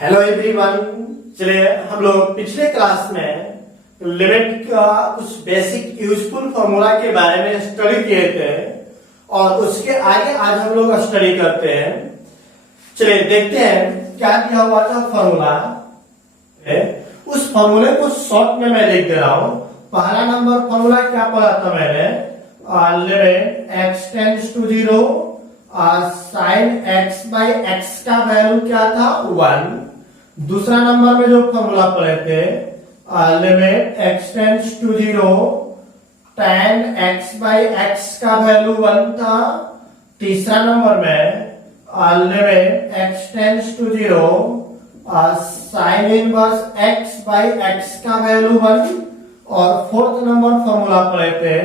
Hello everyone. चलिए हम लोग पिछले क्लास में लिमिट का कुछ बेसिक यूजफुल फॉर्मूला के बारे में स्टडी किए थे और उसके आगे आज हम लोग स्टडी करते हैं। चलिए देखते हैं क्या दिया हुआ था फॉर्मूला। उस फॉर्मूले को शॉर्ट में मैं लिख दे रहा हूं। पहला नंबर फॉर्मूला क्या पढ़ा था मैंने, limit x tends to 0 sine x by x का वैल्यू क्या था 1। दूसरा नंबर में जो फॉर्मूला पढ़े थे limit x tends to 0 tan x by x का वैल्यू 1 था। तीसरा नंबर में limit x tends to 0 sine inverse x by x का वैल्यू 1। और फोर्थ नंबर फॉर्मूला पढ़े थे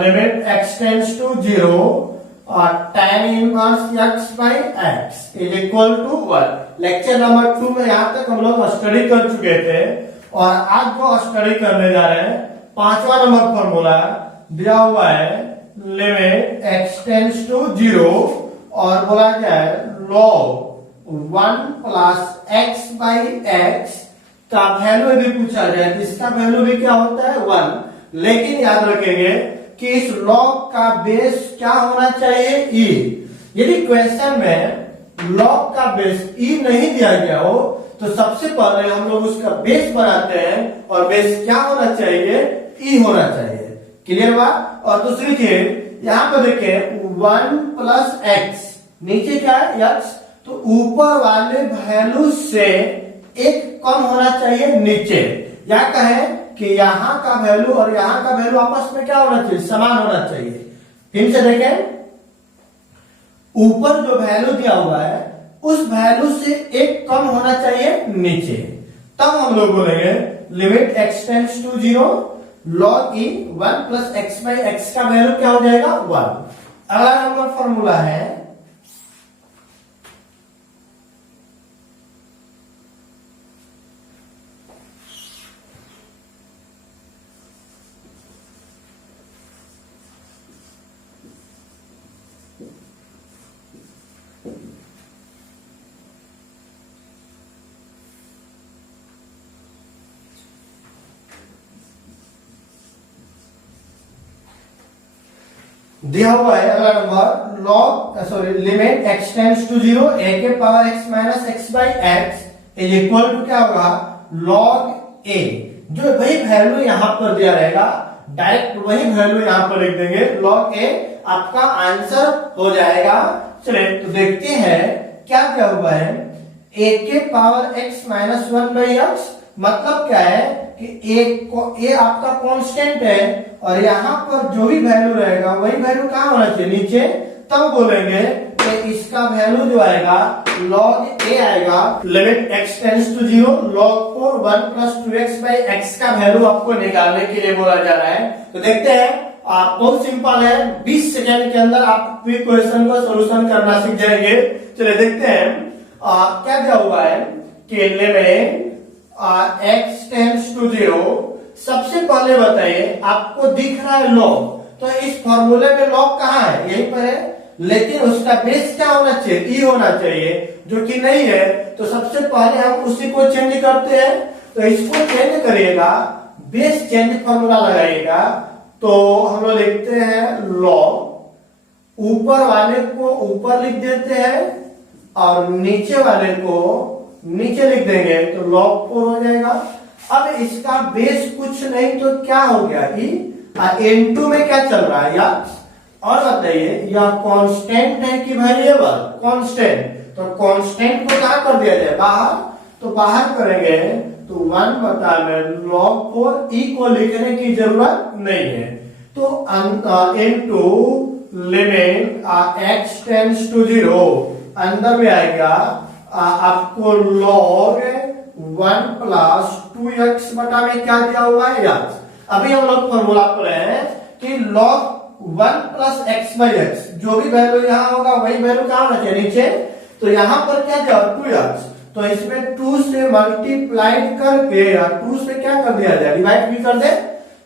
limit x tends to 0 tan inverse x by x is equal to 1। Lecture number 2 में यहाँ तक हम लोग स्टडी कर चुके थे और आज जो स्टडी करने जा रहे हैं पांचवा नंबर फॉर्मूला दिया हुआ है लिमिट x टेंड्स टू 0 और बोला जाए log 1 plus x by x का वैल्यू यदि पूछा जाए तो इसका वैल्यू भी क्या होता है 1। लेकिन याद रखेंगे कि इस log का बेस क्या होना चाहिए e। यदि क्वेश्चन में log का बेस e नहीं दिया गया हो तो सबसे पहले हम लोग उसका बेस बनाते हैं और बेस क्या होना चाहिए e होना चाहिए। क्लियर बात। और दूसरी चीज यहाँ पर देखें 1 प्लस एक्स, नीचे क्या है x, तो ऊपर वाले वैल्यू से एक कम होना चाहिए नीचे। या कहें कि यहाँ का वैल्यू और यहाँ का वैल्यू आपस में क्या होना चाहिए, समान होना चाहिए। फिर से देखें, ऊपर जो वैल्यू दिया हुआ है उस वैल्यू से एक कम होना चाहिए नीचे। तब हम लोग बोलेंगे limit x tends to 0 log e 1 plus x by x का वैल्यू क्या हो जाएगा 1। अगला नंबर फॉर्मूला है दिया हुआ है अगला number log limit x tends to 0 a के power x minus x by x is equal to क्या होगा log a। जो वही वैल्यू यहां पर दिया रहेगा डायरेक्ट वही वैल्यू यहां पर लिख देंगे log a, आपका आंसर हो जाएगा। चलिए तो देखते हैं क्या क्या हुआ है। a के power x minus 1 by x मतलब क्या है कि a आपका कांस्टेंट है और यहाँ पर जो भी वैल्यू रहेगा वही वैल्यू कहाँ होना चाहिए नीचे। तब बोलेंगे कि इसका वैल्यू जो आएगा log a आएगा। Limit x tends to 0 log 4 1 plus 2x by x का वैल्यू आपको निकालने के लिए बोला जा रहा है। तो देखते हैं, बहुत सिंपल है, 20 सेकेंड के अंदर आप क्वेश्चन का सोल्यूशन करना सीख जाएंगे। चलिए देखते हैं क्या दिया हुआ है कि लिमिट x टेंड्स टू 0। सबसे पहले बताइए आपको दिख रहा है log, तो इस फॉर्मूले में log कहाँ है, यहीं पर है। लेकिन उसका बेस क्या होना चाहिए e होना चाहिए, जो कि नहीं है। तो सबसे पहले हम उसी को चेंज करते हैं। तो इसको चेंज करिएगा, बेस चेंज फॉर्मूला लगाइएगा। तो हम लोग लिखते हैं log, ऊपर वाले को ऊपर लिख देते हैं और नीचे वाले को नीचे लिख देंगे तो log 4 हो जाएगा। अब इसका बेस कुछ नहीं तो क्या हो गया e, n2 में क्या चल रहा है यार। और बताइए यह कांस्टेंट है कि वेरिएबल, कांस्टेंट। तो कांस्टेंट को क्या कर दिया जाए बाहर, तो बाहर करेंगे तो 1 बटा में log 4 e को लिखने की जरूरत नहीं है। तो n2 limit x tends to 0 अंदर में आएगा आपको log 1 प्लस 2x बटा में क्या दिया हुआ है यार। अभी हम लोग फॉर्मूला पढ़े हैं कि log 1 plus x by x, जो भी वैल्यू यहाँ होगा वही वैल्यू कहाँ होना चाहिए नीचे। तो यहाँ पर क्या दिया 2x, तो इसमें 2 से मल्टीप्लाइड करके 2 से क्या कर दिया जाए डिवाइड भी कर दे।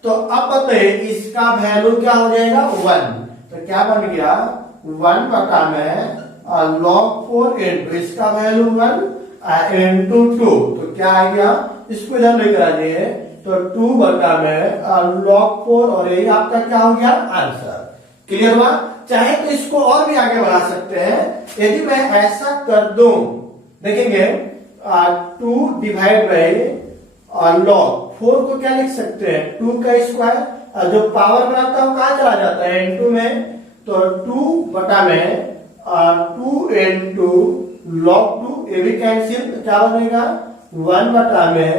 तो अब बताइए इसका वैल्यू क्या हो जाएगा 1। तो क्या बन गया 1 बटा में log 4 इंटू इसका वैल्यू 1 इंटू 2, तो क्या आ गया, इसको इधर लेकर आ जाइए, तो 2 बटा में log 4, और यही आपका क्या हो गया आंसर। क्लियर हुआ। चाहे तो इसको और भी आगे बढ़ा सकते हैं। यदि मैं ऐसा कर दूं, देखेंगे 2 डिवाइड बाई लॉग 4 को क्या लिख सकते हैं, 2 का स्क्वायर, और जो पावर बनाता है वो कहां चला जाता है, इनटू में, तो 2 बटा में 2 इंटू लॉग 2, ये भी कैंसिल, तो क्या बनेगा 1 बटा में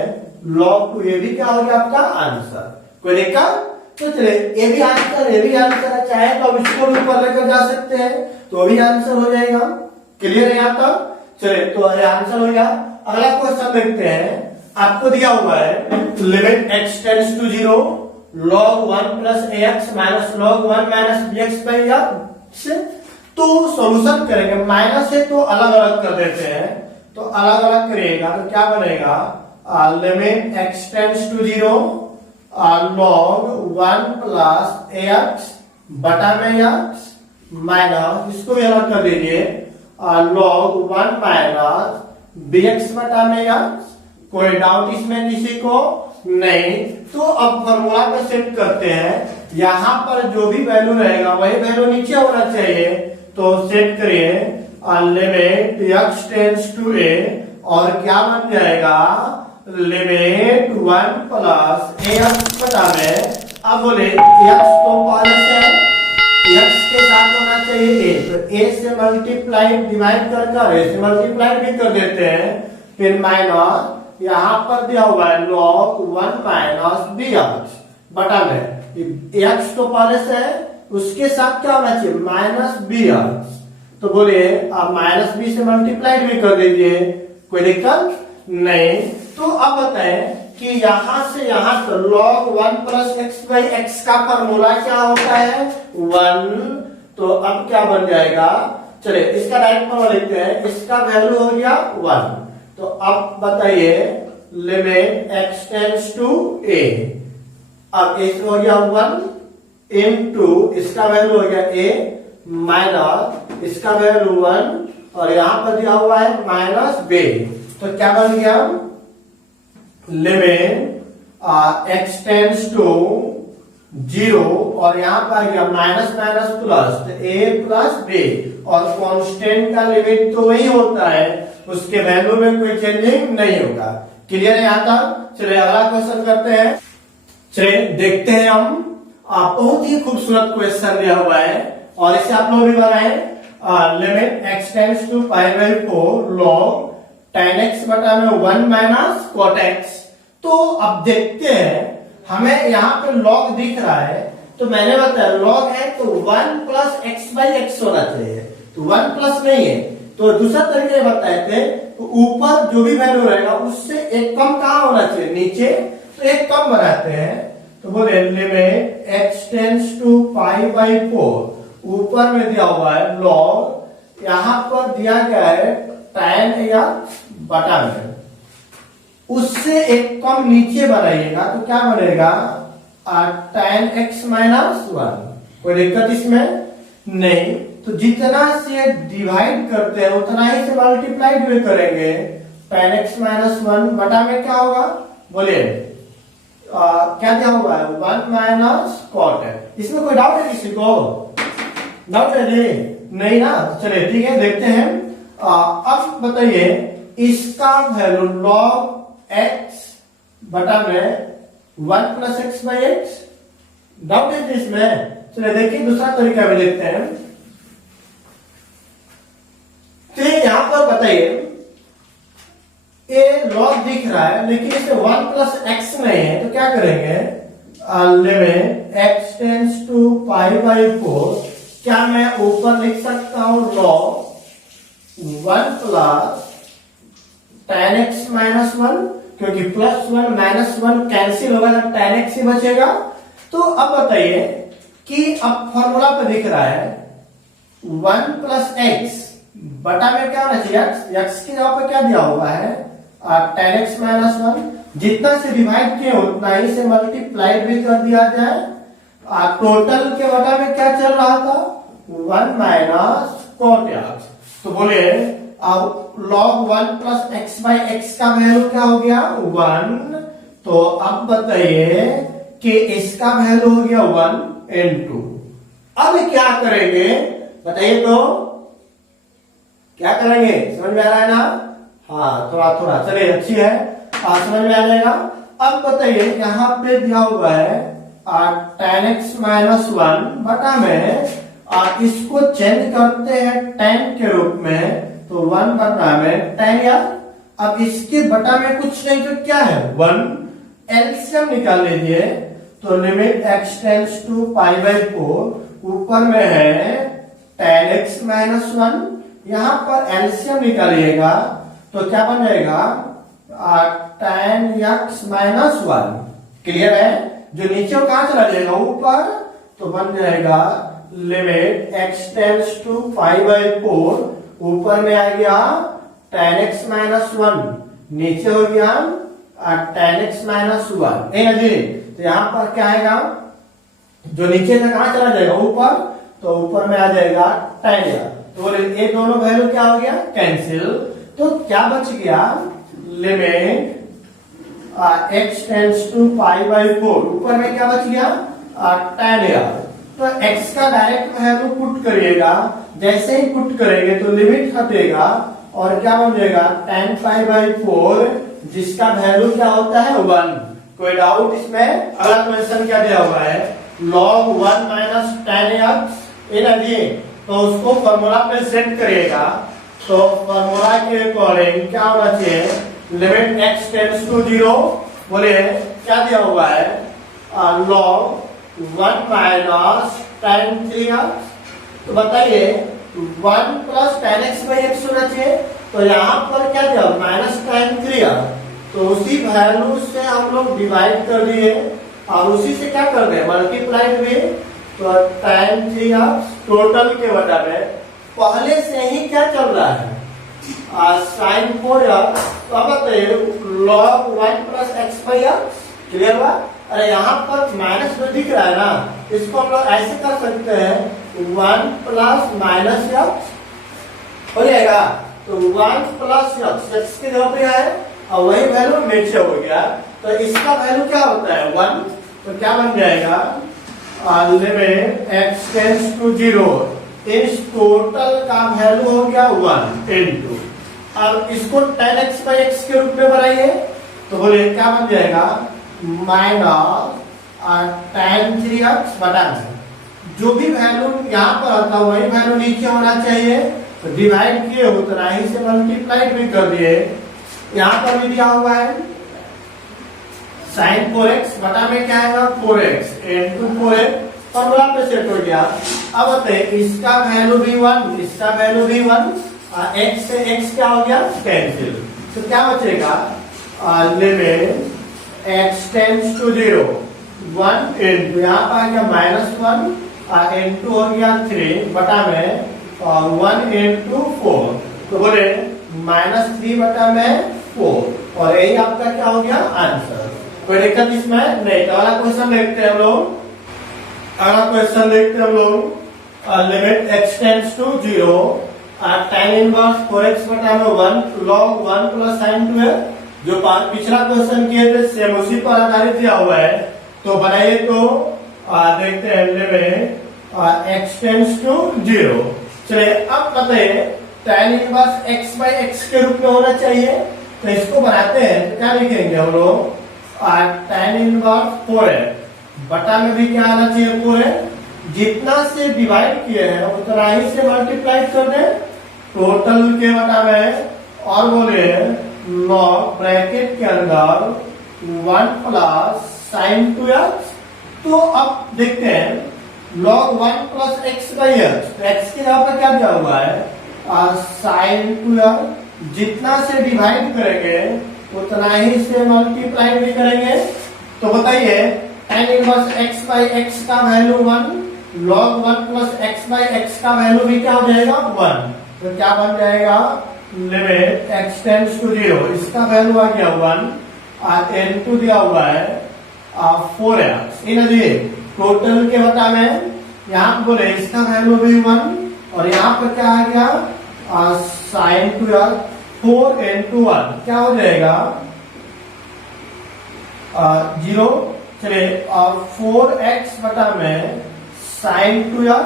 लॉग 2, ये भी क्या हो गया आपका आंसर। कोई दिक्कत, तो चलिए ये भी आंसर, ये भी आंसर है, चाहे तो अब इसको भी ऊपर लेकर जा सकते हैं तो भी आंसर हो जाएगा। क्लियर है यहाँ तक। चलिए तो ये आंसर हो गया। अगला क्वेश्चन देखते हैं, आपको दिया हुआ है limit x tends to 0 log 1 plus ax minus log 1 minus bx by x, तो सॉल्यूशन करेंगे, माइनस है तो अलग अलग कर देते हैं, तो अलग अलग करिएगा तो क्या बनेगा, limit x tends to 0 log 1 plus ax बटा में x माइनस, इसको भी अलग कर दीजिए, log 1 माइनस bx बटा में x। कोई डाउट इसमें किसी को नहीं, तो अब फॉर्मूला को सेट करते हैं, यहां पर जो भी वैल्यू रहेगा वही वैल्यू नीचे होना चाहिए, तो सेट करिए limit x tends to a, और क्या बन जाएगा लिमिट 1 प्लस ax बटा में, अब बोले x तो पहले से x के साथ होना चाहिए a, तो a से मल्टीप्लाई डिवाइड कर a से मल्टीप्लाई भी कर देते हैं, फिर माइनस यहाँ पर दिया हुआ है log 1 माइनस bx बटा में, x तो पहले से है, उसके साथ क्या होना चाहिए माइनस bx, तो बोलिए आप माइनस b से मल्टीप्लाई भी कर दीजिए, कोई दिक्कत नहीं। तो अब बताएं कि यहां से यहां तक log 1 plus x by x का फॉर्मूला क्या होता है 1, तो अब क्या बन जाएगा, चलिए इसका डायरेक्ट फॉर्मूला लिखते हैं, इसका वैल्यू हो गया 1, तो अब बताइए limit x tends to a, अब इसमें हो गया 1 इनटू इसका वैल्यू हो गया a माइनस इसका वैल्यू 1, और यहां पर दिया हुआ है माइनस b, तो क्या बन गया लिमिट x टेंड्स टू 0, और यहां पर आ गया माइनस माइनस प्लस, तो a प्लस b, और कांस्टेंट का लिमिट तो वही होता है, उसके वैल्यू में कोई चेंजिंग नहीं होगा। क्लियर है यहाँ तक। चलिए अगला क्वेश्चन करते हैं, चलिए देखते हैं हम, बहुत ही खूबसूरत क्वेश्चन दिया हुआ है, और इसे आप लोग भी बनाए, limit x tends to pi by 4 log tan x बटा में 1 माइनस cot x, तो अब देखते हैं, हमें यहाँ पे log दिख रहा है, तो मैंने बताया log है तो 1 प्लस एक्स बाई एक्स होना चाहिए, तो 1 प्लस नहीं है, तो दूसरा तरीके बताए थे, तो ऊपर जो भी वैल्यू रहेगा उससे एक कम कहाँ होना चाहिए नीचे, तो एक कम बनाते हैं, तो बोले limit x tends to pi by 4, ऊपर में दिया हुआ है log, यहां पर दिया गया है tan x बटा में, उससे एक कम नीचे बनाइएगा तो क्या बनेगा tan x माइनस 1, कोई दिक्कत इसमें नहीं, तो जितना से डिवाइड करते हैं उतना ही से मल्टीप्लाई भी करेंगे, tan x माइनस 1 बटा में क्या होगा, बोलिए क्या दिया हुआ है 1 माइनस cot है, इसमें कोई डाउट है किसी को, डाउट है नहीं ना, चलिए ठीक है देखते हैं। अब बताइए इसका वैल्यू log x बटा में 1 plus x by x, doubt है इसमें, चलिए देखिए दूसरा तरीका भी देखते हैं, तो यहां पर बताइए ए log दिख रहा है लेकिन इसे 1 प्लस एक्स नहीं है, तो क्या करेंगे limit x tends to pi by 4, क्या मैं ऊपर लिख सकता हूं log 1 plus tan x minus 1, क्योंकि प्लस 1 माइनस 1 कैंसिल होगा जब tan x ही बचेगा, तो अब बताइए कि अब फॉर्मूला पे दिख रहा है 1 प्लस एक्स बटा में क्या होना चाहिए x की जगह पे क्या दिया हुआ है tan x माइनस 1, जितना से डिवाइड किए उतना ही से मल्टीप्लाई भी कर दिया जाए, टोटल के बटा में क्या चल रहा था 1 माइनस cot x, तो बोले अब log 1 plus x by x का वैल्यू क्या हो गया 1। तो अब बताइए कि इसका वैल्यू हो गया 1 into। अब क्या करेंगे बताइए, तो क्या करेंगे, समझ में आ रहा है ना? हाँ थोड़ा थोड़ा, चलिए अच्छी है, समझ में आ जाएगा। अब बताइए यहाँ पे दिया हुआ है tan x माइनस 1 बटा में, इसको चेंज करते हैं tan के रूप में, तो 1 बटा में tan या, अब इसके बटा में कुछ नहीं तो क्या है 1, एलसीएम निकाल लीजिए। तो limit x tends to pi by 4, ऊपर में है tan x माइनस 1, यहां पर एलसीएम निकालिएगा तो क्या बन जाएगा tan x माइनस 1। क्लियर है? जो नीचे कहां चला जाएगा ऊपर, तो बन जाएगा limit x tends to pi by 4, ऊपर में आ गया tan x माइनस 1, नीचे हो गया tan x माइनस 1 है ना जी। तो यहां पर क्या आएगा, जो नीचे था कहां चला जाएगा ऊपर, तो ऊपर में आ जाएगा tan x। तो बोले ये दोनों वैल्यू क्या हो गया कैंसिल, तो क्या बच गया limit x tends to pi by 4, ऊपर में क्या बच गया tan x। तो x का डायरेक्ट वैल्यू पुट करिएगा, जैसे ही पुट करेंगे तो लिमिट हटेगा और क्या बन जाएगा tan पाई बाई 4, जिसका वैल्यू क्या होता है 1। कोई डाउट इसमें? अगला क्वेश्चन क्या दिया हुआ है log 1 माइनस tan x है ना जी। तो उसको फॉर्मूला पे सेट करिएगा, तो फॉर्मूला के अकॉर्डिंग क्या होना चाहिए, लिमिट x टेंड्स टू 0, बोले क्या दिया हुआ है log 1 माइनस tan 3x। तो बताइए 1 plus tan x by x होना चाहिए, तो यहाँ पर क्या दिया माइनस tan 3x, तो उसी वैल्यू से हम लोग डिवाइड कर दिए और उसी से क्या कर रहे हैं मल्टीप्लाई हुए, तो tan 3x टोटल के बटा में पहले से ही क्या चल रहा है sin 4x। तो अब बताइए log 1 plus x by x, clear हुआ? अरे यहाँ पर माइनस में दिख रहा है ना, इसको हम लोग ऐसे कर सकते हैं 1 प्लस माइनस एक्स हो जाएगा। तो 1 प्लस एक्स की जगह पे है और वही वैल्यू नीचे हो गया, तो इसका वैल्यू क्या होता है 1। तो क्या बन जाएगा लिमिट x टेंड्स टू 0, इस टोटल का वैल्यू हो गया 1 इनटू, अब इसको tan x बाई x के रूप में बनाइए, तो बोले क्या बन जाएगा माइनस tan 3x बटा में, जो भी वैल्यू यहाँ पर आता वही वैल्यू नीचे होना चाहिए, तो डिवाइड किए हो तो राही से मल्टीप्लाई भी कर दिए। यहाँ पर भी दिया हुआ है sin 4x बटा में क्या आएगा 4x इनटू 4x, फॉर्मूला पे सेट हो गया। अब बताइए इसका वैल्यू भी 1, इसका वैल्यू भी 1, x से x क्या हो गया कैंसिल, तो क्या बचेगा limit x tends to 0, 1 into यहाँ पर आ गया माइनस 1 इनटू हो गया 3 बटा में 1 इनटू 4, तो बोले माइनस 3 बटा में 4, और यही आपका क्या हो गया आंसर। कोई दिक्कत इसमें नहीं। तो अगला क्वेश्चन देखते हैं हम लोग, अगला क्वेश्चन देखते हैं हम लोग limit x tends to 0, tan inverse 4x बटा में 1 log 1 प्लस sin 2x, जो पिछला क्वेश्चन किए थे सेम उसी पर आधारित दिया हुआ है। तो बनाइए तो देखते हैं लिमिट x टेंड्स टू 0। चलिए अब बताइए tan inverse x by x के रूप में होना चाहिए, तो इसको बनाते हैं तो क्या लिखेंगे हम लोग tan इनवर्स 4x बटा में भी क्या आना चाहिए 4x, जितना से डिवाइड किए हैं उतना ही से मल्टीप्लाई कर दे टोटल के बटा में, और बोले लॉग ब्रैकेट के अंदर 1 प्लस sin 2x। तो अब देखते हैं log 1 plus x by x, तो x के जगह पर क्या दिया हुआ है sin 2x, जितना से डिवाइड करेंगे उतना ही से मल्टीप्लाई भी करेंगे। तो बताइए tan inverse x by x का value 1, log 1 plus x by x का वैल्यू भी क्या हो जाएगा 1, तो क्या बन जाएगा लिमिट x टेंड्स टू 0, इसका वैल्यू आ गया 1 n2 दिया हुआ है 4x इन जी टोटल के बता में, यहाँ बोले इसका वैल्यू भी 1 और यहाँ पर क्या आ गया साइन टू यार 4 into 1 क्या हो जाएगा 0। चलिए 4x बटा में साइन टू यार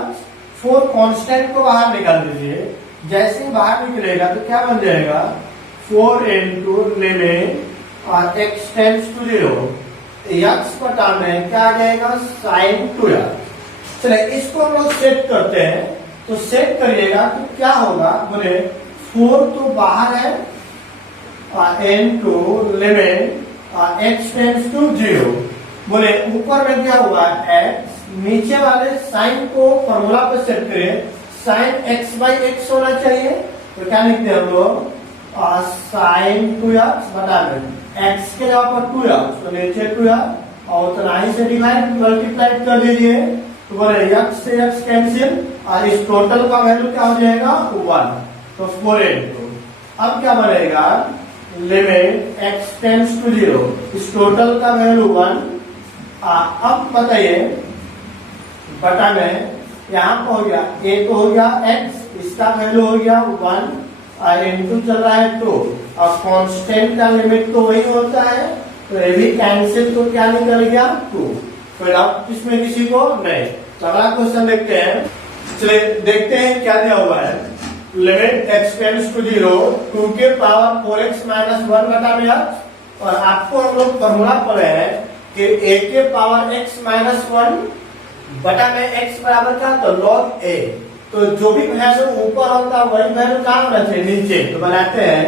4 कांस्टेंट को बाहर निकाल दीजिए। जैसे ही बाहर निकलेगा तो क्या बन जाएगा 4 into limit x tends to 0 x बटा में क्या आ जाएगा साइन टू एक्स। चलिए इसको हम लोग सेट करते हैं, तो सेट करिएगा तो क्या होगा बोले 4 तो बाहर है into limit x tends to 0। बोले ऊपर में क्या हुआ x, नीचे वाले साइन को फॉर्मूला पर सेट करें, साइन x बाई एक्स होना चाहिए। तो क्या लिखते हैं हम लोग साइन 2x बटा में x के जगह पर 2x तो नीचे 2x और उतना ही से डिवाइड मल्टीप्लाइड कर दीजिए। तो बोले x से x कैंसिल और इस टोटल का वैल्यू क्या हो जाएगा 1। तो 4 into अब क्या बनेगा लिमिट x टेंड्स टू 0 इस टोटल का वैल्यू 1। अब बताइए बटा में यहाँ पर हो गया a तो हो गया x, इसका वैल्यू हो गया 1 और इनटू चल रहा है 2 और कांस्टेंट का लिमिट तो वही होता है, तो ये भी कैंसिल तो क्या निकल गया 2। फिर अब इसमें किसी को नहीं। तो अगला क्वेश्चन देखते हैं। चलिए देखते हैं क्या दिया हुआ है। लिमिट x टेंड्स टू 0 2 के पावर 4x माइनस 1 बटा में x, और आपको हम लोग फॉर्मूला पढ़े हैं कि a के पावर x माइनस 1 बटा में x बराबर क्या तो log a। तो जो भी वैल्यू ऊपर होता है वही वैल्यू कहाँ होना चाहिए नीचे। तो बनाते हैं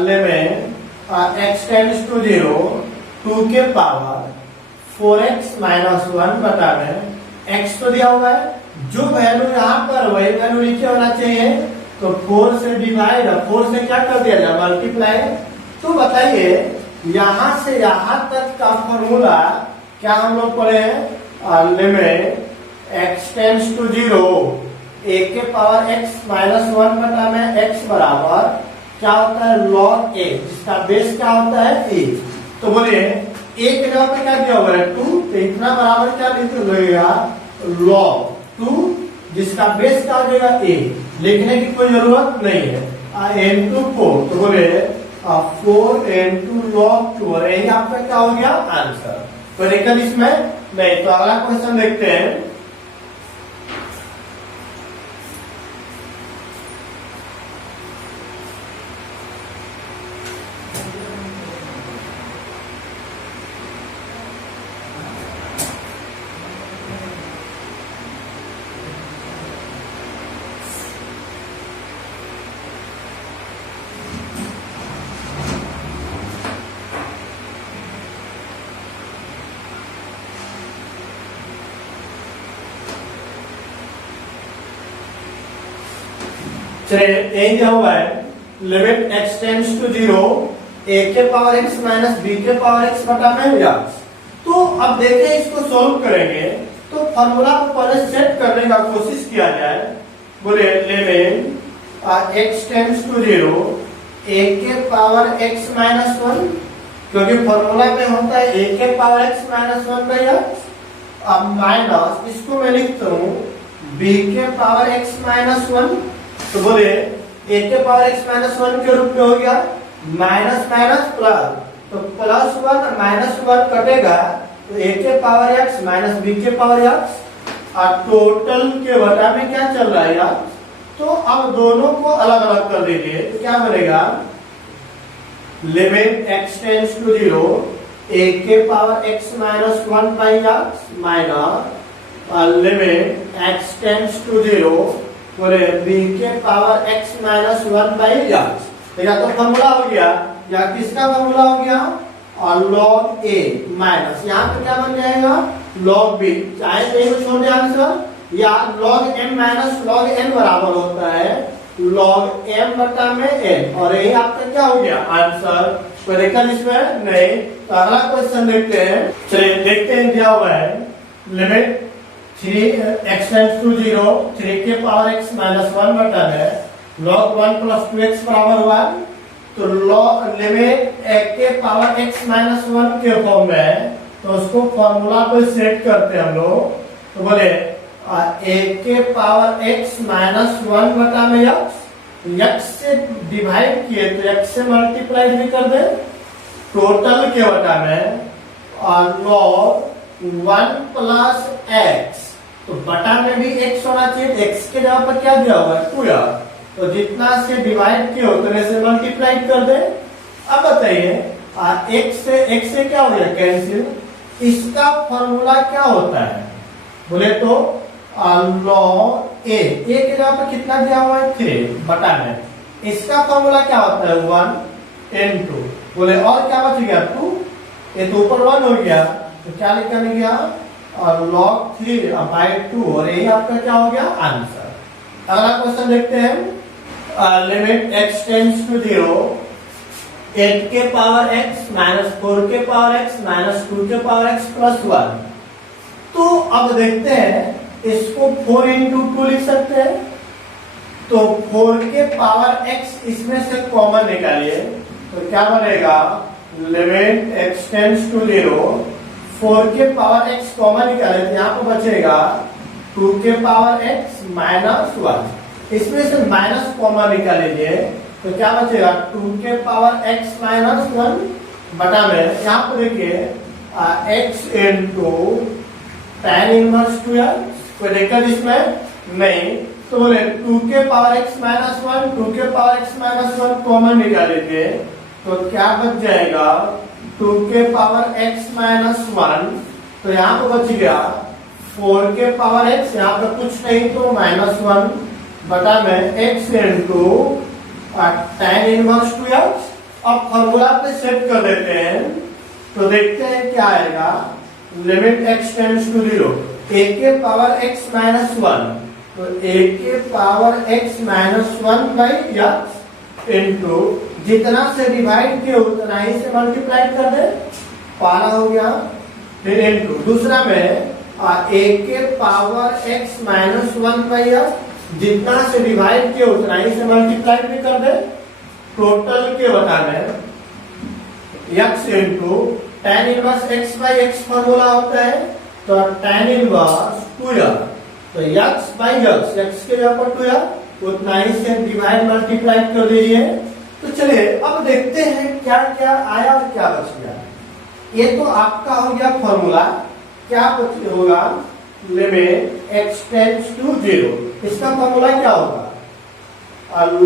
लिमिट x टेंड्स टू 0 2 के पावर 4x माइनस 1 बटा में x तो दिया हुआ है, जो वैल्यू यहाँ पर वही वैल्यू नीचे होना चाहिए। तो 4 से डिवाइड 4 से क्या कर दिया जाए मल्टीप्लाई। तो बताइए यहाँ से यहाँ तक का फॉर्मूला क्या हम लोग पढ़े हैं limit x tends to 0 a के पावर x माइनस 1 बटा में x बराबर क्या होता है log a, जिसका बेस क्या होता है a। तो बोलिए a के जगह पे क्या दिया हुआ है 2, तो इतना बराबर क्या लिखेगा log 2, जिसका बेस क्या हो जाएगा a। लिखने की कोई जरूरत नहीं है into 4। तो बोले 4 into log 2 और यही आपका क्या हो गया आंसर। तो दिक्कत इसमें नहीं। तो अगला क्वेश्चन देखते हैं। चलिए यही क्या हुआ है limit x tends to 0 a के पावर x माइनस b के पावर x बटा में x। तो अब देखिए इसको सोल्व करेंगे तो फॉर्मूला को पहले सेट करने का कोशिश किया जाए। बोले limit x tends to 0 a के पावर x माइनस 1, क्योंकि फॉर्मूला में होता है a के power x minus 1 by x। अब माइनस इसको मैं लिखता हूँ b के पावर x माइनस 1। तो बोले a के पावर x माइनस 1 के रूप में हो गया माइनस माइनस प्लस, तो प्लस 1 और माइनस 1 कटेगा तो a के पावर x माइनस b के पावर x और टोटल के बटा में क्या चल रहा है यार। तो अब दोनों को अलग अलग कर दीजिए तो क्या बनेगा limit x tends to 0 a के power x minus 1 by x minus limit x tends to 0 बोले b के power x minus 1 by x। या तो फॉर्मूला हो गया या किसका फॉर्मूला हो गया और log a माइनस यहाँ पे क्या बन जाएगा log b, चाहे तो छोटे आंसर या log m minus log n बराबर होता है log m बटा में n, और यही आपका क्या हो गया आंसर। कोई दिक्कत इसमें नहीं। तो अगला क्वेश्चन देखते हैं। चलिए देखते हैं क्या हुआ है लिमिट 3x टेंड्स टू 0 3 के पावर x माइनस 1 बटा में log 1 प्लस 2x बराबर हुआ। तो log लिमिट a के पावर x माइनस 1 के फॉर्म में है, तो उसको फॉर्मूला पे सेट करते हैं हम लोग। तो बोले a के पावर x माइनस 1 बटा में x x से डिवाइड किए तो x से मल्टीप्लाई भी कर दे, टोटल के बटा में log 1 प्लस x, तो बटा में भी x होना चाहिए, x के जगह पर क्या दिया हुआ है 2r, तो जितना से डिवाइड किए उतने से मल्टीप्लाई कर दे। अब बताइए x से क्या हो गया कैंसिल, इसका फॉर्मूला क्या होता है बोले तो log a के जगह पर कितना दिया हुआ है 3 बटा में, इसका फॉर्मूला क्या होता है 1 into, बोले और क्या बच गया 2, ये तो ऊपर 1 हो गया तो क्या लिखा नहीं गया log 3/2, और यही आपका क्या हो गया आंसर। अगला क्वेश्चन देखते हैं, लिमिट x टेंड्स टू 0 8 के पावर x माइनस 4 के पावर x माइनस 2 के पावर x प्लस 1। तो अब देखते हैं इसको 4 into 2 लिख सकते हैं, तो 4 के पावर x इसमें से कॉमन निकालिए तो क्या बनेगा लिमिट x टेंड्स टू 0 4 के पावर x कॉमन निकाले तो यहाँ पर बचेगा 2 के पावर x माइनस 1, इसमें से माइनस कॉमन निकाल लीजिए तो क्या बचेगा 2 के पावर x माइनस 1 बटा में यहाँ पर देखिए x into tan inverse 2x, कोई दिक्कत इसमें नहीं, तो बोले 2 के पावर x माइनस 1 2 के पावर x माइनस 1 कॉमन निकाल लीजिए तो क्या बच जाएगा 2 के पावर x माइनस 1, तो यहाँ पर बच गया 4 के पावर x, यहाँ पर कुछ नहीं तो माइनस 1 बटा में x into tan inverse 2x। अब फॉर्मूला पे सेट कर देते हैं तो देखते हैं क्या आएगा, limit x tends to 0 a के पावर x माइनस 1, तो a के power x minus 1 by x into जितना से डिवाइड किया उतना ही से मल्टीप्लाई कर दे, पहला हो गया, फिर इंटू दूसरा में a के power x minus 1 by x, जितना से डिवाइड किया उतना ही से मल्टीप्लाई भी कर दे, टोटल के बता में x into tan inverse x by x formula होता है तो tan इनवर्स 2r, तो x बाई x के जगह पर 2r उतना ही से डिवाइड मल्टीप्लाई कर दीजिए। तो चलिए अब देखते हैं क्या क्या आया और क्या बच गया। ये तो आपका हो गया फॉर्मूला, क्या बच होगा लिमिट x टेंड्स टू 0, इसका फॉर्मूला क्या होगा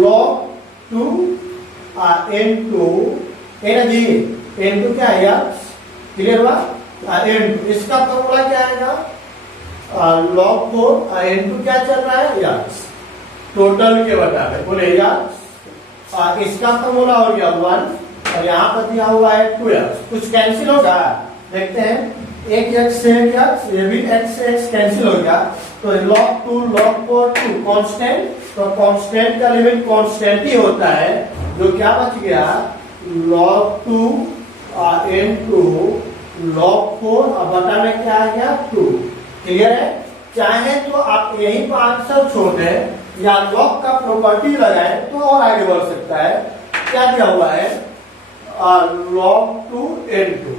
log 2 into इनटू क्या है क्लियर हुआ, इसका फॉर्मूला क्या आएगा log 4 इनटू क्या चल रहा है x टोटल के बटा में, बोले इसका फॉर्मूला हो गया 1 और यहाँ पर दिया हुआ है 2x, कुछ कैंसिल होगा देखते हैं, एक x से एक x, ये भी x से x कैंसिल हो गया तो log 2 log 4 2 कांस्टेंट, तो कांस्टेंट का लिमिट कांस्टेंट ही होता है, जो क्या बच गया log 2 into log 4 और बटा में क्या आ गया 2। क्लियर है, चाहे तो आप यहीं पर आंसर छोड़ दें या लॉग का प्रॉपर्टी लगाएं तो और आगे बढ़ सकता है। क्या दिया हुआ है log 2 into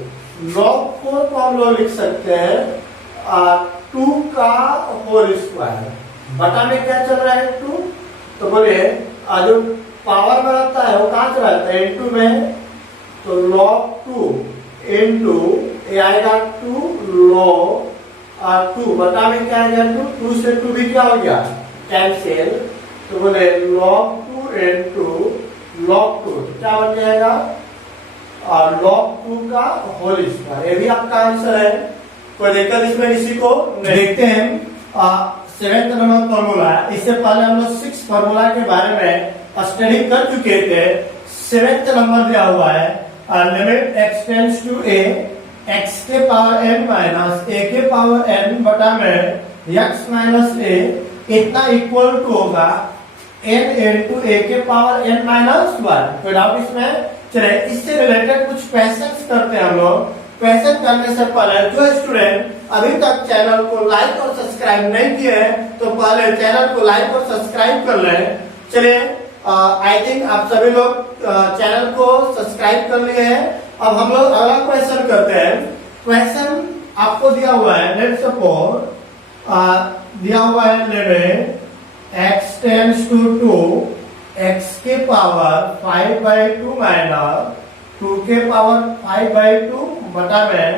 log 4 को हम लोग लिख सकते हैं 2 का होल स्क्वायर, बटा में क्या चल रहा है 2, तो बोले जो पावर में रहता है वो कहाँ चला जाता है इनटू में, तो log 2 इनटू ये आएगा 2 log 2 बटा में क्या आएगा 2 से 2 भी क्या हो गया कैंसिल, तो बोले log 2 इनटू log 2 क्या बन जाएगा log 2 का होल स्क्वायर, ये भी आपका आंसर है। कोई दिक्कत इसमें किसी को देखते हैं 7th नंबर फॉर्मूला, इससे पहले हम लोग 6 फॉर्मूला के बारे में स्टडी कर चुके थे। 7th नंबर दिया हुआ है limit x tends to a x के पावर n माइनस a के पावर n बटा में x माइनस a इतना इक्वल टू होगा n इंटू a के पावर n माइनस 1। कोई डाउट इसमें? चलिए इससे रिलेटेड कुछ क्वेश्चंस करते हैं हम लोग। क्वेश्चन करने से पहले जो स्टूडेंट अभी तक चैनल को लाइक और सब्सक्राइब नहीं किए हैं तो पहले चैनल को लाइक और सब्सक्राइब कर लें। चलिए आई थिंक आप सभी लोग चैनल को सब्सक्राइब कर लिए हैं। अब हम लोग अगला क्वेश्चन करते हैं। क्वेश्चन आपको दिया हुआ है, लेट्स सपोज दिया हुआ है limit x tends to 2 x के पावर 5/2 माइनस 2 के पावर 5/2 बटा में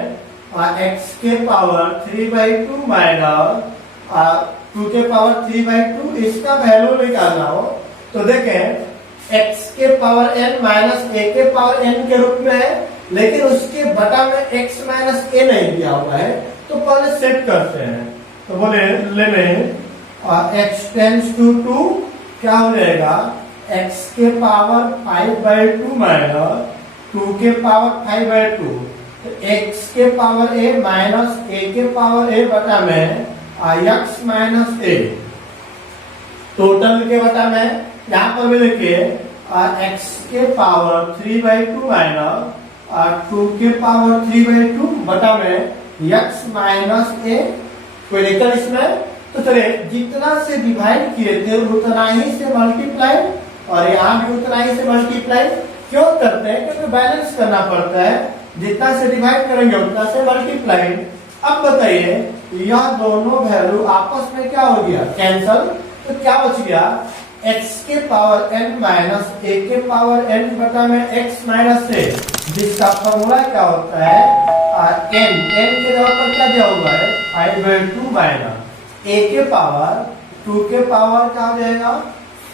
x के पावर 3/2 माइनस 2 के पावर 3/2, इसका वैल्यू निकालना हो तो देखें x के पावर n माइनस a के पावर n के रूप में है, लेकिन उसके बटा में x माइनस a नहीं दिया हुआ है, तो पहले सेट करते हैं। तो बोले लिमिट x टेंड्स टू 2 क्या हो जाएगा, x के पावर 5/2 माइनस 2 के पावर 5/2, तो x के पावर a माइनस a के पावर a बटा में x माइनस a, टोटल के बटा में यहाँ पर भी देखिए x के पावर 3/2 माइनस 2 के पावर 3/2 बटा में x माइनस a, कोई दिक्कत इसमें? तो चलिए जितना से डिवाइड किए थे उतना ही से मल्टीप्लाई, और यहाँ भी उतना ही से मल्टीप्लाई क्यों करते हैं, क्योंकि बैलेंस करना पड़ता है, जितना से डिवाइड करेंगे उतना से मल्टीप्लाई। अब बताइए यह दोनों वैल्यू आपस में क्या हो गया, कैंसल, तो क्या बच गया, x के पावर n माइनस a के पावर n बटा में x माइनस a, जिसका फॉर्मूला क्या होता है n के जगह पर क्या दिया हुआ है 5/2 माइनस a के पावर 2 के पावर क्या हो जाएगा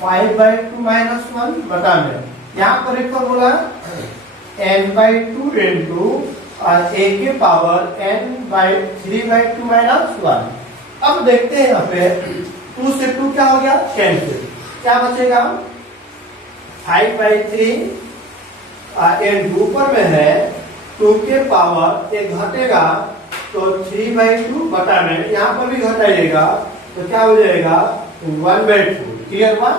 5/2 माइनस 1 बटा में, यहाँ पर एक फॉर्मूला n/2 इंटू और a के पावर n/3/2 माइनस 1। अब देखते हैं यहाँ पे 2 से 2 क्या हो गया, कैंसिल, क्या बचेगा 5/3 n ऊपर में है 2 के पावर एक घटेगा तो 3/2 बटा में, यहाँ पर भी घटाइएगा तो क्या हो जाएगा 1/2, क्लियर हुआ?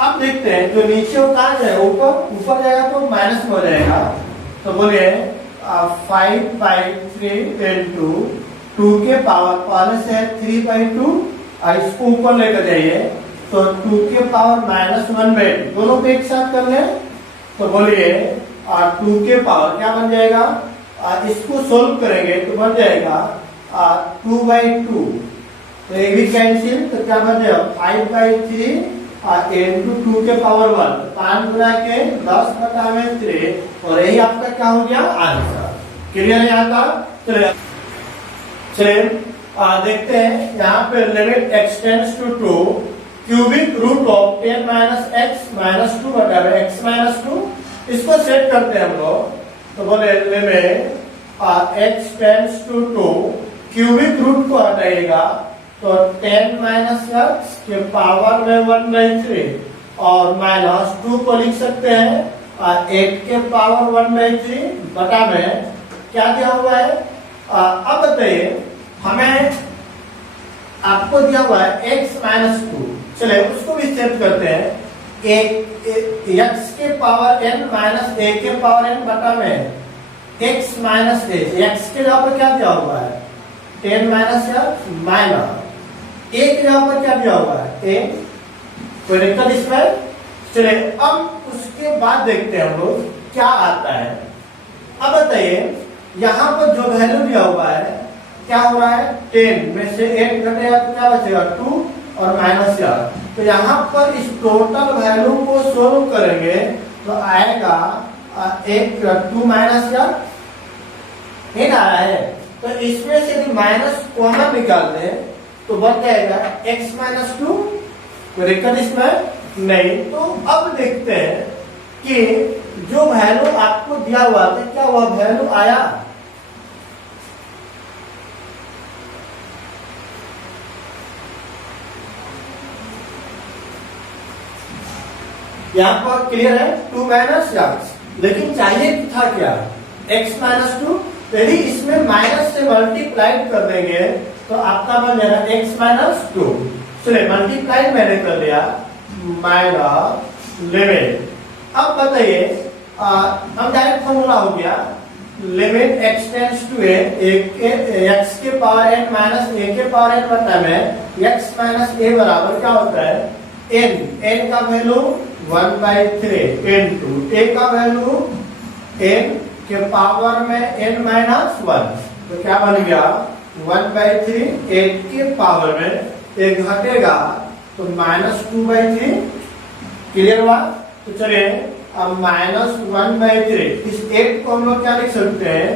अब देखते हैं जो नीचे वो कहाँ जाए, ऊपर जाएगा तो माइनस में हो जाएगा, तो बोलिए 5/3 इंटू 2 के पावर पहले से 3/2 और इसको ऊपर लेकर जाइए तो 2 के पावर माइनस 1/2, दोनों को एक साथ कर लें तो बोलिए 2 के पावर क्या बन जाएगा, इसको सोल्व करेंगे तो बन जाएगा 2/2, तो ये भी कैंसिल, तो क्या बन जाएगा 5/3 इंटू 2 के पावर 1, 5 गुना के 10 बटा में 3, और यही आपका क्या हो गया आंसर। क्लियर यहाँ का? चलिए देखते हैं यहाँ पे limit x tends to 2 cubic root of 10 minus x minus 2 बटा में x माइनस 2, इसको सेट करते हैं हम लोग, तो बोले limit x tends to 2 cubic root को हटाइएगा तो 10 माइनस x के पावर में 1/3 और माइनस 2 को लिख सकते हैं 8 के पावर 1/3 बटा में क्या दिया हुआ है। अब बताइए हमें आपको दिया हुआ है x माइनस 2, चले उसको भी सेट करते हैं, x के पावर n माइनस a के पावर n बटा में x माइनस a, x के जगह पर क्या दिया हुआ है 10 माइनस x माइनस a के जगह पर क्या दिया हुआ है a, कोई दिक्कत इसमें? चले अब उसके बाद देखते हैं हम लोग क्या आता है। अब बताइए यहाँ पर जो वैल्यू दिया हुआ है क्या हो रहा है, 10 में से 8 घटेगा तो क्या बचेगा 2 और माइनस 4, तो यहाँ पर इस टोटल वैल्यू को सोल्व करेंगे तो आएगा 2 माइनस 4 नहीं आ रहा है, तो इसमें से यदि माइनस कॉमन निकाल दें तो बन जाएगा x माइनस 2, कोई दिक्कत इसमें नहीं। तो अब देखते हैं कि जो वैल्यू आपको दिया हुआ था क्या वह वैल्यू आया, यहाँ पर क्लियर है 2 माइनस x, लेकिन चाहिए था क्या x माइनस 2, यदि इसमें माइनस से मल्टीप्लाई कर देंगे तो आपका बन जाएगा x माइनस 2। चलिए मल्टीप्लाई मैंने कर दिया माइनस लिमिट। अब बताइए हम डायरेक्ट फॉर्मूला हो गया limit x tends to x के पावर n माइनस a के पावर n बटा में x माइनस a बराबर क्या होता है n का वैल्यू 1/3 इंटू a का वैल्यू n के पावर में n माइनस 1, तो क्या बन गया 1/3, 8 के पावर में एक घटेगा तो -2/3, क्लियर हुआ? तो चलिए अब -1/3 इस 8 को हम लोग क्या लिख सकते हैं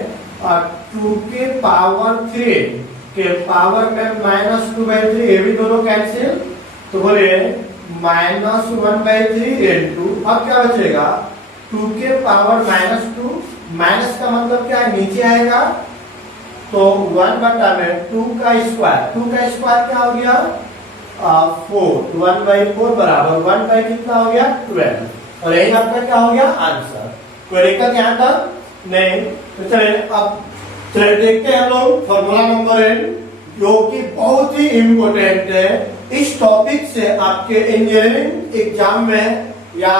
और 2 के पावर 3 के पावर में -2/3 ये भी दोनों कैंसिल, तो बोलिए -1/3 इंटू अब क्या बचेगा 2 के पावर -2, माइनस का मतलब क्या है नीचे आएगा, तो 1 बटा में 2 का स्क्वायर क्या हो गया 4, 1/4 बराबर 1 बाई कितना हो गया 12, और यही आपका क्या हो गया आंसर। कोई दिक्कत यहाँ तक नहीं? तो चलिए देखते हैं हम लोग फॉर्मूला नंबर 8 जो कि बहुत ही इम्पोर्टेंट है। इस टॉपिक से आपके इंजीनियरिंग एग्जाम में या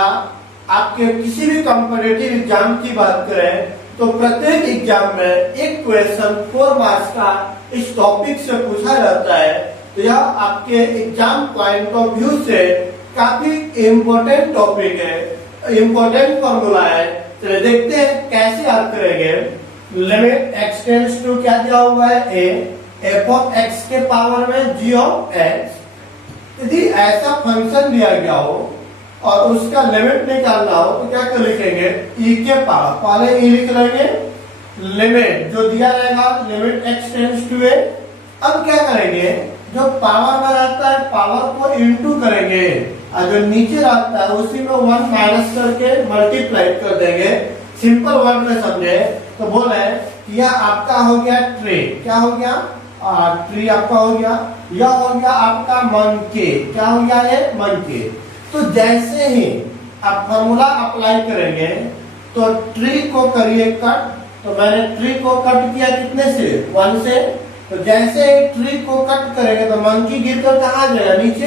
आपके किसी भी कॉम्पिटिटिव एग्जाम की बात करें तो प्रत्येक एग्जाम में एक क्वेश्चन 4 मार्क्स का इस टॉपिक से पूछा जाता है। तो यह आपके एग्जाम पॉइंट ऑफ व्यू से काफी इम्पोर्टेंट टॉपिक है, इम्पोर्टेंट फॉर्मूला है। चलिए देखते हैं कैसे आप करेंगे। लिमिट x टेंड्स टू क्या दिया हुआ है a, f ऑफ x के पावर में g ऑफ x। यदि ऐसा फंक्शन दिया गया हो और उसका लिमिट निकालना हो तो क्या कर लिखेंगे e के पावर, पहले e लिख लेंगे, लिमिट जो दिया रहेगा limit x tends to a। अब क्या करेंगे जो पावर में रहता है पावर को इनटू करेंगे और जो नीचे रहता है उसी में 1 माइनस करके मल्टीप्लाई कर देंगे। सिंपल वर्ड में समझे तो बोले यह आपका हो गया ट्री, क्या हो गया ट्री आपका हो गया, यह हो गया आपका मंकी, क्या हो गया ये मंकी। तो जैसे ही आप फॉर्मूला अप्लाई करेंगे तो ट्री को करिए कट, तो मैंने ट्री को कट किया कितने से 1 से, तो जैसे ट्री को कट करेंगे तो मंकी गिरकर कहाँ जाएगा नीचे,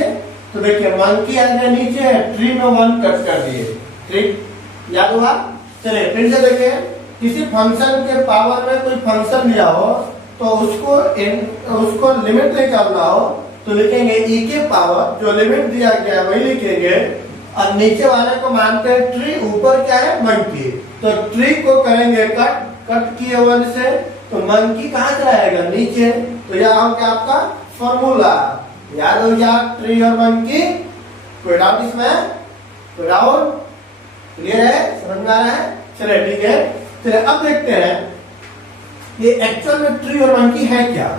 तो देखिए मंकी आ गया नीचे है, ट्री में 1 कट कर दिए, ट्री याद हुआ। चलिए फिर से देखिए किसी फंक्शन के पावर में कोई फंक्शन दिया हो तो उसको लिमिट निकालना हो तो लिखेंगे e के पावर जो लिमिट दिया गया वही लिखेंगे और नीचे वाले को मानते हैं ट्री, ऊपर क्या है मंकी, तो ट्री को करेंगे कट किए 1 से तो मंकी कहाँ जाएगा नीचे। तो यह हो गया आपका फॉर्मूला, याद हो गया ट्री और मंकी। कोई डाउट इसमें? कोई डाउट? क्लियर है? समझ में आ रहा है? चलिए ठीक है। चलिए अब देखते हैं ये एक्चुअल में ट्री और मंकी है क्या।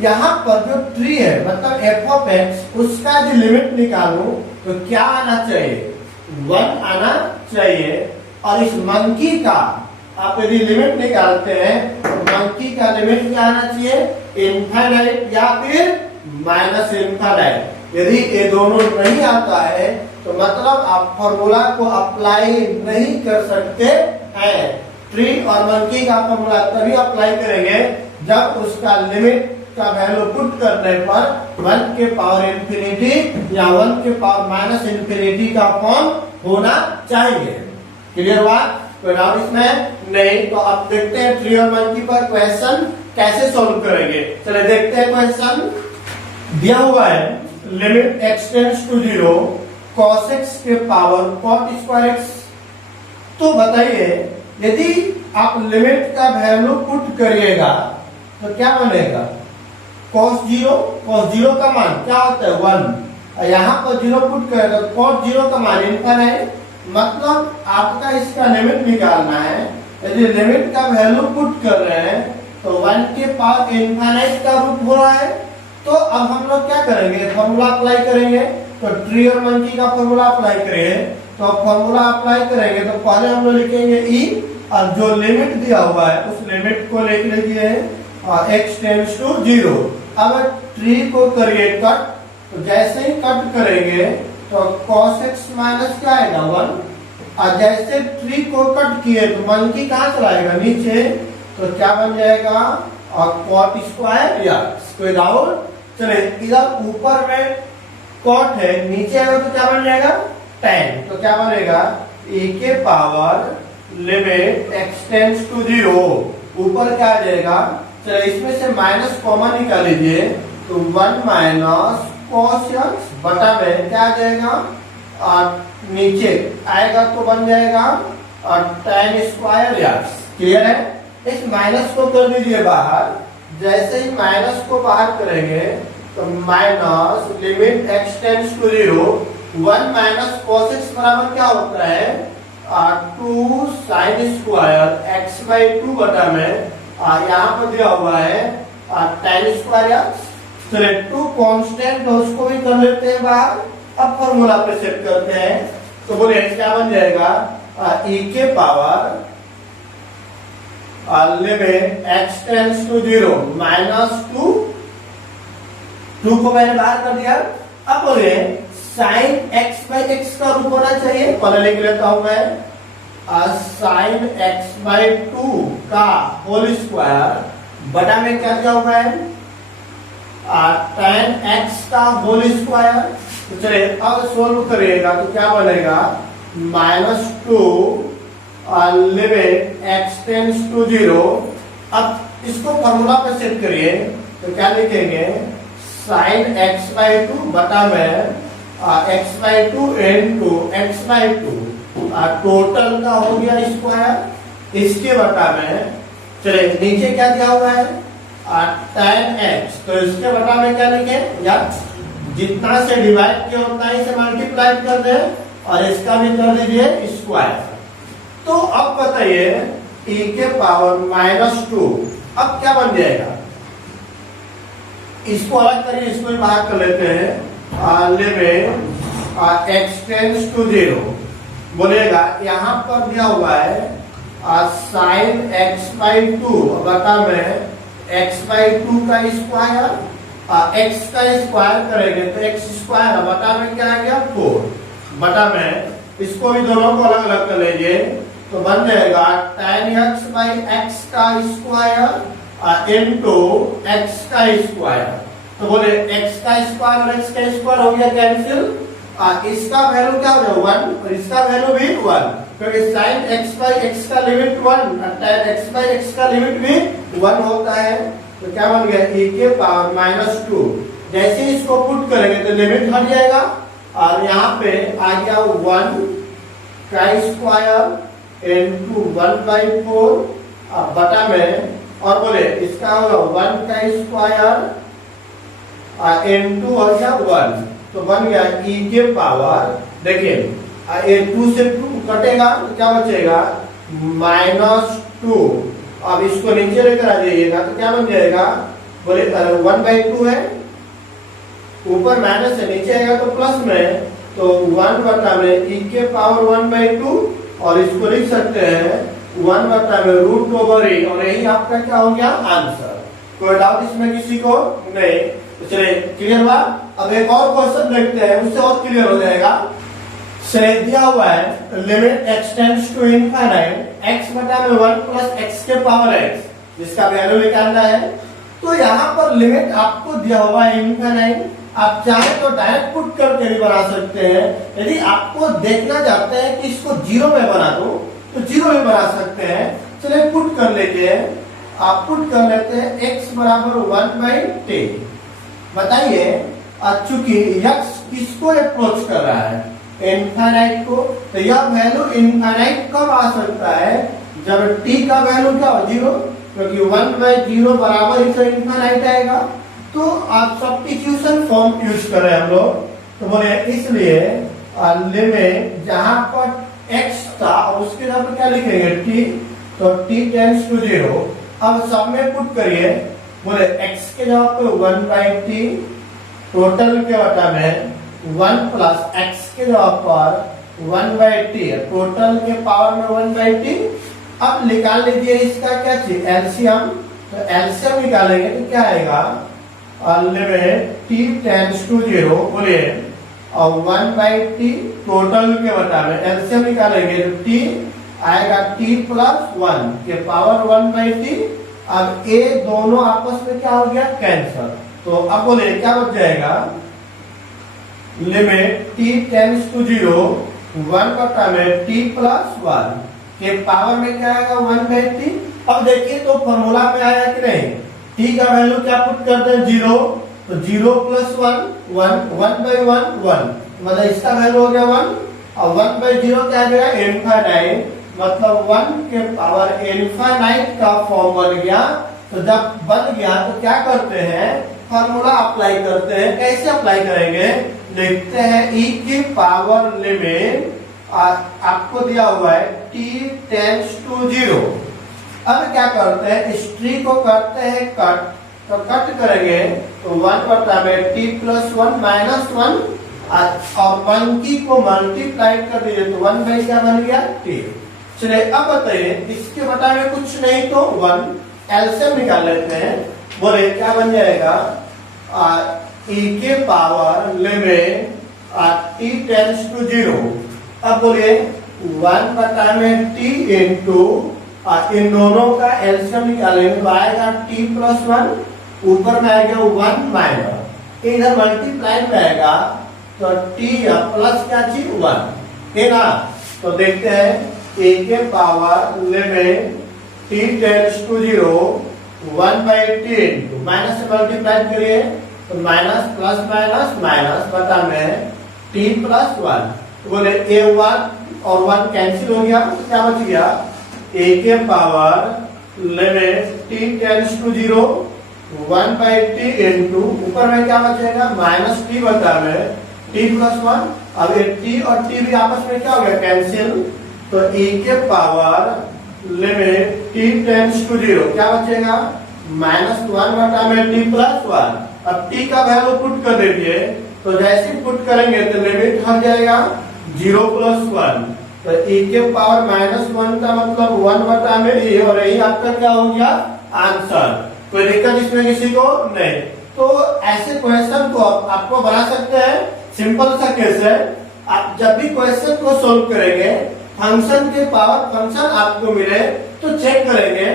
यहाँ पर जो ट्री है मतलब f ऑफ x उसका जो लिमिट निकालूं तो क्या आना चाहिए 1 आना चाहिए, और इस मंकी का आप यदि लिमिट निकालते हैं तो मंकी का लिमिट क्या आना चाहिए इनफाइनाइट या फिर माइनस इनफाइनाइट। यदि ये दोनों नहीं आता है तो मतलब आप फॉर्मूला को अप्लाई नहीं कर सकते हैं। ट्री और मंकी का फॉर्मूला तभी अप्लाई करेंगे जब उसका लिमिट का वैल्यू पुट करने पर 1 के पावर इंफिनिटी या 1 के पावर माइनस इंफिनिटी का फॉर्म होना चाहिए। क्लियर हुआ? कोई डाउट इसमें नहीं? तो अब देखते हैं ट्री और मंकी पर क्वेश्चन कैसे सॉल्व करेंगे। चलिए देखते हैं क्वेश्चन दिया हुआ है limit x tends to 0 cos x के पावर cot स्क्वायर x। तो बताइए यदि आप लिमिट का वैल्यू पुट करिएगा तो क्या बनेगा cos 0 का मान क्या होता है 1, यहाँ पर 0 पुट करेगा तो cot 0 का मान इनफाइनाइट, मतलब आपका इसका लिमिट निकालना है। यदि लिमिट का वैल्यू पुट कर रहे हैं तो 1 के पावर इनफाइनाइट का रूप हो रहा है। तो अब हम लोग क्या करेंगे फॉर्मूला अप्लाई करेंगे, तो ट्री और मंकी का फॉर्मूला अप्लाई करेंगे। तो फॉर्मूला अप्लाई करेंगे तो पहले हम लोग लिखेंगे ई और जो लिमिट दिया हुआ है उस लिमिट को लिख लीजिए x टेंड्स टू 0। अब ट्री को करिए कट, तो जैसे ही कट करेंगे तो cos x माइनस क्या आएगा 1, और जैसे ट्री को कट किए तो मंकी कहाँ चलाएगा नीचे, तो क्या बन जाएगा और cot स्क्वायर या कोई डाउट। चलिए इधर ऊपर में cot है, नीचे आएगा तो क्या बन जाएगा tan, तो क्या बनेगा e के power limit x tends to 0, ऊपर क्या आ जाएगा। चलिए इसमें से माइनस कॉमन निकाल लीजिए तो 1 माइनस cos x बटा में क्या आ जाएगा और नीचे आएगा तो बन जाएगा और tan स्क्वायर x। क्लियर है? इस माइनस को कर दीजिए बाहर, जैसे ही माइनस को बाहर करेंगे तो minus limit x tends to 0 1 minus cos x बराबर क्या होता है 2 sin स्क्वायर x बाई 2 बटा में यहाँ पर दिया हुआ है tan स्क्वायर x। चलिए 2 कांस्टेंट है उसको भी कर लेते हैं बाहर। अब फॉर्मूला पे सेट करते हैं तो बोलिए क्या बन जाएगा e के power limit x tends to 0 minus 2 को मैंने बाहर कर दिया। अब बोलिए साइन x बाई एक्स का रूप होना चाहिए, पहले लिख लेता हूं मैं साइन x बाई 2 का होल स्क्वायर बटा में क्या दिया हुआ है tan x का होल स्क्वायर। तो चलिए अब सोल्व करिएगा तो क्या बनेगा minus 2 limit x tends to 0। अब इसको फॉर्मूला पे सेट करिए तो क्या लिखेंगे साइन x बाई 2 बटा में x by 2 into x by 2 total का हो गया स्क्वायर इसके बटा में। चलिए नीचे क्या दिया हुआ है tan x, तो इसके बटा में क्या लिखे या जितना से डिवाइड किया उतना ही से मल्टीप्लाई कर दे और इसका भी कर दीजिए स्क्वायर। तो अब बताइए e के पावर माइनस 2 अब क्या बन जाएगा, इसको अलग करिए, इसको भी बाहर कर लेते हैं लिमिट x टेंड्स टू 0। बोलेगा यहाँ पर दिया हुआ है साइन x बाई 2 बटा में x बाई 2 का स्क्वायर x का स्क्वायर करेंगे तो x स्क्वायर बटा में क्या आ गया 4 बटा में इसको भी दोनों को अलग अलग कर लीजिए तो बन जाएगा tan x बाई x का स्क्वायर इनटू x का स्क्वायर। तो बोले x का स्क्वायर और x का स्क्वायर हो गया कैंसिल, इसका वैल्यू क्या हो जाएगा 1 और इसका वैल्यू भी 1 क्योंकि sin x बाई x का लिमिट 1 और tan x बाई x का लिमिट भी 1 होता है। तो क्या बन गया e के पावर माइनस 2। जैसे इसको पुट करेंगे तो लिमिट हट जाएगा और यहाँ पे आ गया 1 का स्क्वायर इनटू 1 बाई 4 बटा में और बोले इसका होगा 1 का स्क्वायर इनटू हो गया 1 तो बन गया e के पावर। देखिए ये 2 से 2 कटेगा तो क्या बचेगा माइनस 2। अब इसको नीचे लेकर आ जाइएगा तो क्या बन जाएगा बोले 1 बाई 2 है ऊपर माइनस से नीचे आएगा तो प्लस में तो 1 बटा में e के पावर 1 बाई 2 और इसको लिख सकते हैं 1 बटा में रूट ओवर e और यही आपका क्या हो गया आंसर। कोई डाउट इसमें किसी को नहीं? तो चलिए क्लियर हुआ। अब एक और क्वेश्चन देखते हैं उससे और क्लियर हो जाएगा। चलिए दिया हुआ है limit x tends to infinite x बटा में 1 प्लस x के पावर x जिसका वैल्यू निकालना है। तो यहाँ पर लिमिट आपको दिया हुआ है इनफाइनाइट, आप चाहे तो डायरेक्ट पुट करके भी बना सकते हैं। यदि आपको देखना चाहते हैं कि इसको जीरो में बना दो तो जीरो में बना सकते हैं। चलिए पुट कर लेते हैं, आप पुट कर लेते हैं x बराबर 1 बाई 10। बताइए चूंकि x किसको अप्रोच कर रहा है इनफाइनाइट को, तो यह वैल्यू इनफाइनाइट कब आ सकता है जब t का वैल्यू क्या हो 0, क्योंकि 1 बाई 0 बराबर ही तो इनफाइनाइट आएगा। तो आप सब्स्टिट्यूशन फॉर्म यूज कर रहे हैं हम लोग तो बोले इसलिए लिमिट जहां पर x था उसके जगह पर क्या लिखेंगे t, तो t टेंड्स टू 0। अब सब में पुट करिए बोले x के जगह पे 1 बाई t टोटल के बटा में 1 प्लस x के जगह पर 1 बाई t टोटल के पावर में 1 बाई t। अब निकाल लीजिए इसका क्या चीज एलसीएम, तो एलसीएम निकालेंगे तो क्या आएगा लिमिट t टेंड्स टू 0 बोलिए और 1 बाई t टोटल के बटा में एलसीएम निकालेंगे तो t आएगा t प्लस 1 के पावर 1 बाई t। अब ये दोनों आपस में क्या हो गया कैंसल, तो अब बोले क्या बच जाएगा लिमिट t टेंड्स टू 0 1 बटा में t प्लस 1 के पावर में क्या आएगा 1 बाई t। अब देखिए तो फॉर्मूला में आया कि नहीं, t का वैल्यू क्या पुट करते हैं 0, तो 0 प्लस 1 1 बाई 1 मतलब इसका वैल्यू हो गया 1 और 1 बाई 0 क्या गया इनफाइनाइट, मतलब 1 के पावर इनफाइनाइट का फॉर्म बन गया। तो जब बन गया तो क्या करते हैं फार्मूला अप्लाई करते हैं। कैसे अप्लाई करेंगे, देखते हैं। e की पावर लिमिट आपको दिया हुआ है t टेंड्स टू 0। अब क्या करते हैं, इस ट्री को करते हैं कट। तो कट करेंगे तो 1 बटा में t प्लस 1 माइनस 1 और मंकी को मल्टीप्लाई कर दीजिए तो 1 बाई क्या बन गया t। चलिए अब बताइए, इसके बटा में कुछ नहीं तो 1 एलसीएम निकाल लेते हैं। बोले क्या बन जाएगा, e के power limit t tends to 0। अब बोलिए 1 बटा में t इंटू इन दोनों का एलसीएम निकालेंगे तो आएगा t प्लस 1, ऊपर में आएगा 1 माइनस, इधर मल्टीप्लाई में आएगा तो t प्लस क्या चीज 1 है ना। तो देखते हैं a के power limit t tends to 0 1 by t into minus से मल्टीप्लाई करिए तो माइनस प्लस माइनस माइनस बटा में t प्लस 1। तो बोले a1 और 1 कैंसिल हो गया तो क्या बच गया, a के power limit t tends to 0 1 by t into ऊपर में क्या बचेगा माइनस t बटा में t प्लस 1। अब ये t और t भी आपस में क्या हो गया कैंसिल, तो e के power limit t tends to 0 क्या बचेगा माइनस 1 बटा में t प्लस 1। अब t का वैल्यू पुट कर दीजिए तो जैसे पुट करेंगे तो लिमिट हट जाएगा 0 प्लस 1। तो e के पावर माइनस 1 का मतलब 1 बटा में e, और यही आपका क्या हो गया आंसर। कोई दिक्कत इसमें किसी को नहीं। तो ऐसे क्वेश्चन को आपको बना सकते हैं। सिंपल सा केस है, आप जब भी क्वेश्चन को सोल्व करेंगे फंक्शन के पावर फंक्शन आपको मिले तो चेक करेंगे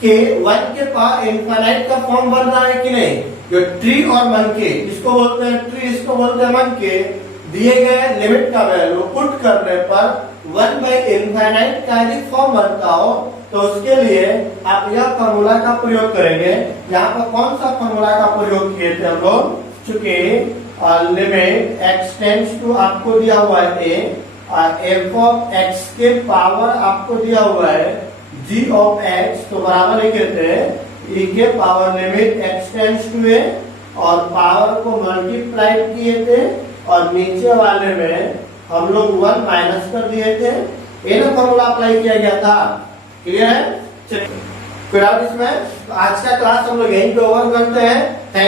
कि 1 के पावर इनफाइनाइट का फॉर्म बन रहा है कि नहीं। जो ट्री और मंकी, इसको बोलते हैं ट्री, इसको बोलते हैं मंकी, दिए गए लिमिट का वैल्यू पुट करने पर 1 बाई इनफाइनाइट का यदि फॉर्म बनता हो तो उसके लिए आप यह फॉर्मूला का प्रयोग करेंगे। यहाँ पर कौन सा फॉर्मूला का प्रयोग किए थे हम लोग, चूंकि लिमिट x टेंड्स टू आपको दिया हुआ है f ऑफ x के पावर आपको दिया हुआ है g ऑफ x, तो बराबर लिखे थे e के power limit x tends to a और पावर को मल्टीप्लाई किए थे और नीचे वाले में हम लोग 1 माइनस कर दिए थे। ये ना फॉर्मूला अप्लाई किया गया था। क्लियर है, चलिए फिर इसमें आज का क्लास हम लोग यहीं पे ओवर करते हैं। थैंक